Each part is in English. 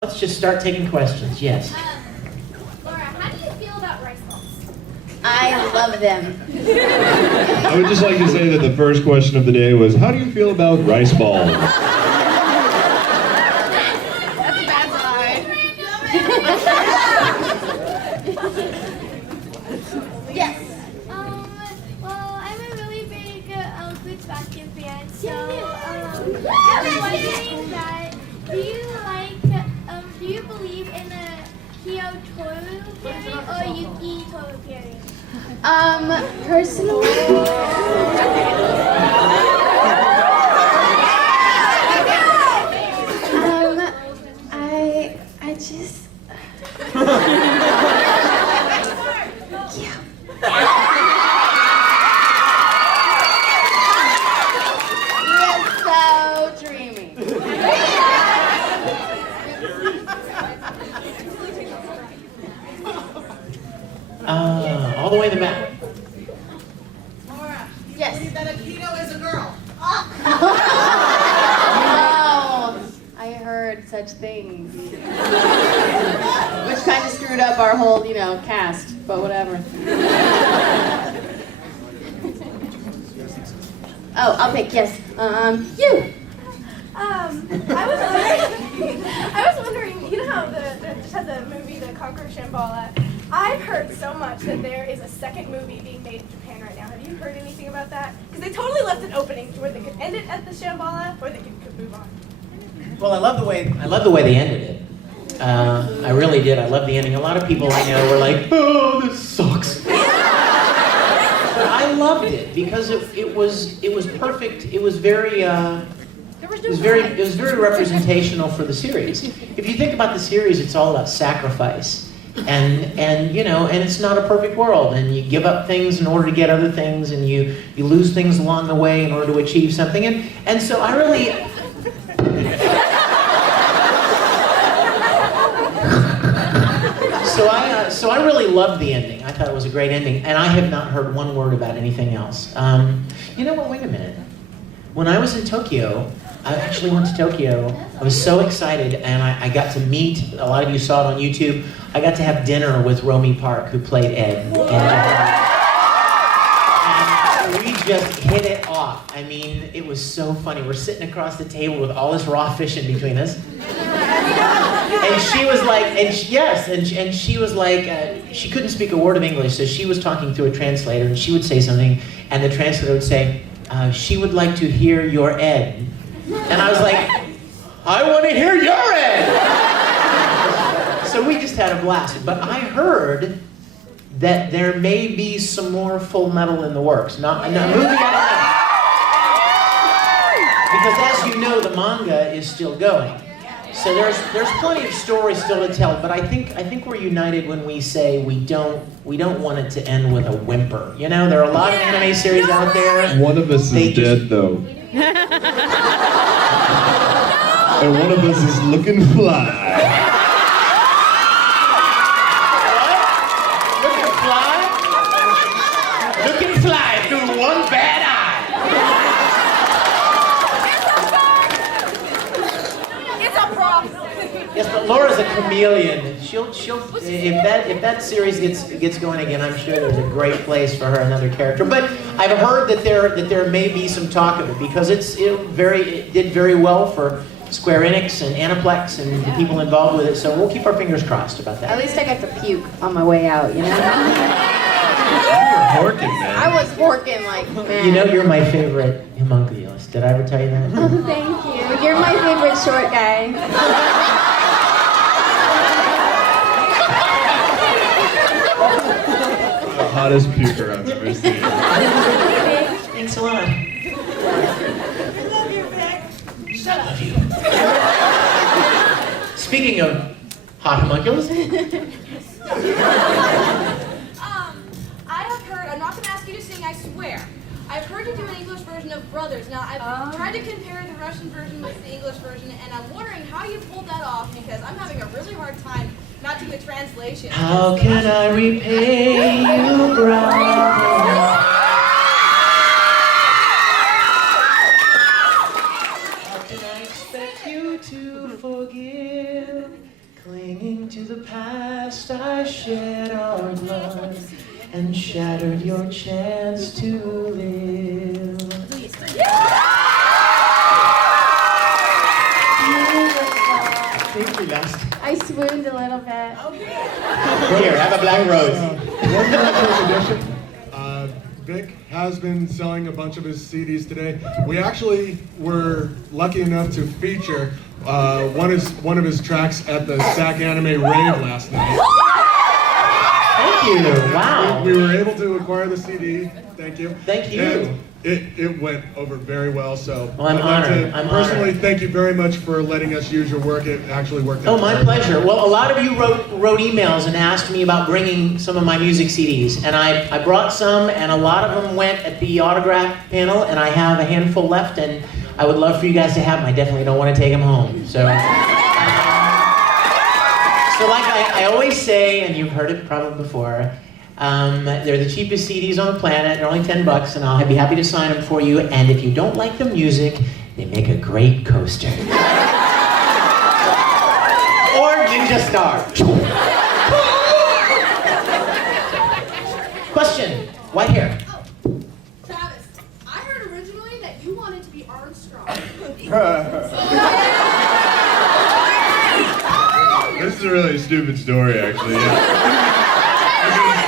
Let's just start taking questions. Yes. Laura, how do you feel about rice balls? I love them. I would just like to say that the first question of the day was, how do you feel about rice balls? That's a bad lie. Yes. Well, I'm a really big Boots Basket fan, so I was wondering that, do you believe in a Kyo Toru pairing or Yuki Toru pairing? Personally, I just, yeah. You're so dreamy. All the way in the back. Laura, Yes. believe that Akito is a girl. No, I heard such things. Which kind of screwed up our whole, cast, but whatever. Oh, I'll pick, yes. You. I was wondering, you know how just had the movie The Conqueror Shambhala? I've heard so much that there is a second movie being made in Japan right now. Have you heard anything about that? Because they totally left an opening to where they could end it at the Shambhala, or they could move on. Well, I love the way they ended it. I really did. I love the ending. A lot of people I know were like, "Oh, this sucks." But I loved it because it was perfect. It was very representational for the series. If you think about the series, it's all about sacrifice. And it's not a perfect world, and you give up things in order to get other things, and you lose things along the way in order to achieve something. And so I really So I really loved the ending. I thought it was a great ending, and I have not heard one word about anything else. You know what? Wait a minute. When I was in Tokyo, I actually went to Tokyo. I was so excited, and I got to meet, a lot of you saw it on YouTube, I got to have dinner with Romy Park, who played Ed in Japan. And we just hit it off. I mean, it was so funny. We're sitting across the table with all this raw fish in between us. And she was like, she was like, she couldn't speak a word of English, so she was talking through a translator, and she would say something, and the translator would say, she would like to hear your Ed. And I was like, I want to hear your Ed! So we just had a blast. But I heard that there may be some more Full Metal in the works. Not a movie, I don't know. Because as you know, the manga is still going. So there's plenty of stories still to tell, but I think we're united when we say we don't want it to end with a whimper. You know, there are a lot of anime series out there. One of us is dead, though. And one of us is looking fly. Looking fly? Looking fly through one bad eye. Yes, but Laura's a chameleon. She'll if that series gets going again, I'm sure there's a great place for her, another character. But I've heard that there may be some talk of it because it did very well for Square Enix and Aniplex and the people involved with it. So we'll keep our fingers crossed about that. At least I got to puke on my way out, You were horking, man. I was horking like mad. You know you're my favorite homunculus. Did I ever tell you that? Oh, thank you. You're my favorite short guy. The hottest puker I've ever seen. Thanks a lot. I love you. Speaking of hot homunculus, I have heard, I'm not going to ask you to sing, I swear. I've heard you do an English version of Brothers. Now, I've tried to compare the Russian version with the English version, and I'm wondering how you pulled that off, because I'm having a really hard time matching the translation. how can I repay you, brother? How can I expect you to forgive? Clinging to the past, I shed our blood and shattered your chance to live. Thank you, guys. I swooned a little bit. Here, have a black rose. One more addition. Vic has been selling a bunch of his CDs today. We actually were lucky enough to feature one of his tracks at the Sacanime rave last night. Thank you. Wow. We were able to acquire the CD. Thank you. Thank you. And it went over very well. So Well, I'm I'd like honored. to I'm personally honored. thank you very much for letting us use your work. It actually worked out. Oh, my very pleasure. well. Well, a lot of you wrote emails and asked me about bringing some of my music CDs, and I brought some, and a lot of them went at the autograph panel, and I have a handful left, and I would love for you guys to have them. I definitely don't want to take them home. So like I always say, and you've heard it probably before, they're the cheapest CDs on the planet. They're only $10, and I'll be happy to sign them for you. And if you don't like the music, they make a great coaster. Or Ninja Star. Question. White hair. Travis, I heard originally that you wanted to be Armstrong. This is a really stupid story, actually. Yeah.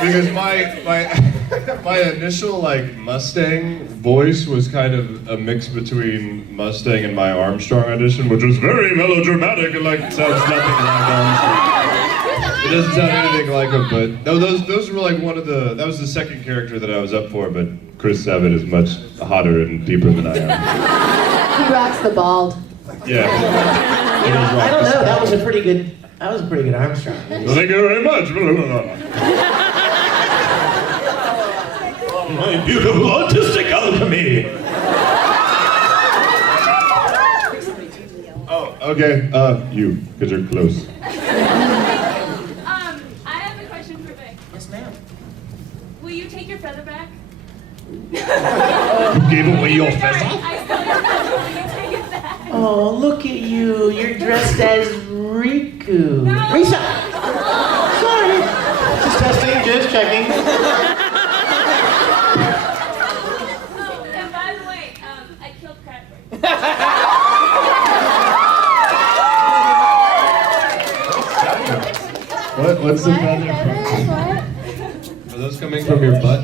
Because my initial like Mustang voice was kind of a mix between Mustang and my Armstrong audition, which was very melodramatic and like sounds nothing like Armstrong. It doesn't sound anything like him, but no, those were like that was the second character that I was up for, but Chris Sabat is much hotter and deeper than I am. He rocks the bald. Yeah. You know, I don't know. That was a pretty good Armstrong. Thank you very much. My beautiful autistic alchemy. Oh, okay. You, because you're close. I have a question for Vic. Yes, ma'am. Will you take your feather back? Gave away your feather? I stole your feather. Will you take it back? Oh, look at you. You're dressed as Riku. Risa! Sorry. Just testing, just checking. Oh, and by the way, I killed Cradford. What's the What? feather? Feathers? What? Are those coming from your butt?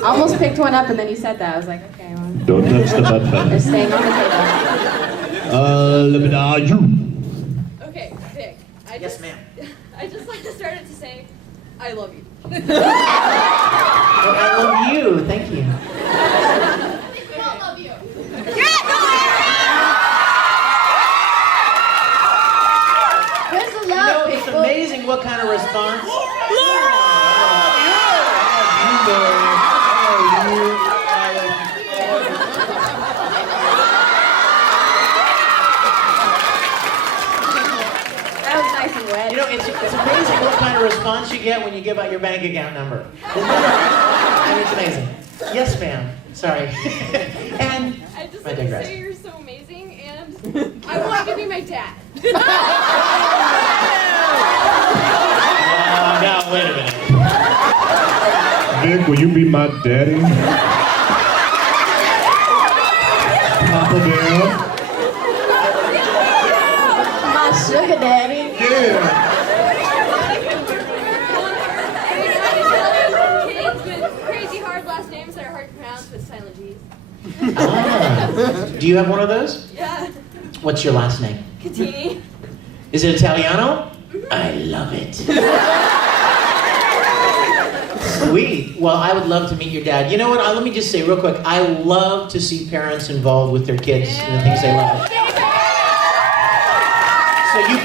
I almost picked one up and then you said that. I was like, okay, well, Don't touch the butt they're feather. staying on the table. Okay, Vic. Yes, ma'am. I just like to start it to say, I love you. Well, I love you. Thank you. I think we all love you. Where's the You know, love, it's people? amazing what kind of response. That was nice and wet. You know, it's amazing what kind of response you get when you give out your bank account number. I mean, it's amazing. Yes, ma'am. Sorry. And I just I like to digress. say you're so amazing and I want you to be my dad. Now, wait a minute. Vic, will you be my daddy? Papa Bear? My sugar daddy. Yeah. Kids with crazy hard last names that are hard to pronounce with silent G's. Ah. Do you have one of those? Yeah. What's your last name? Katini. Is it Italiano? I love it. Sweet. Well, I would love to meet your dad. You know what? Let me just say real quick. I love to see parents involved with their kids and the things they love. So you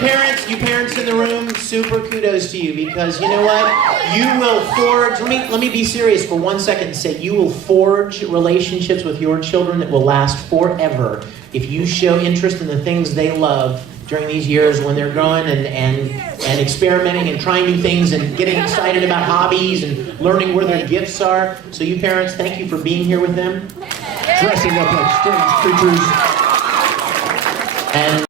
parents in the room, super kudos to you because you know what? You will forge. Let me be serious for 1 second and say you will forge relationships with your children that will last forever if you show interest in the things they love during these years when they're growing and experimenting and trying new things and getting excited about hobbies and learning where their gifts are. So you parents, thank you for being here with them. Dressing up like strange creatures. And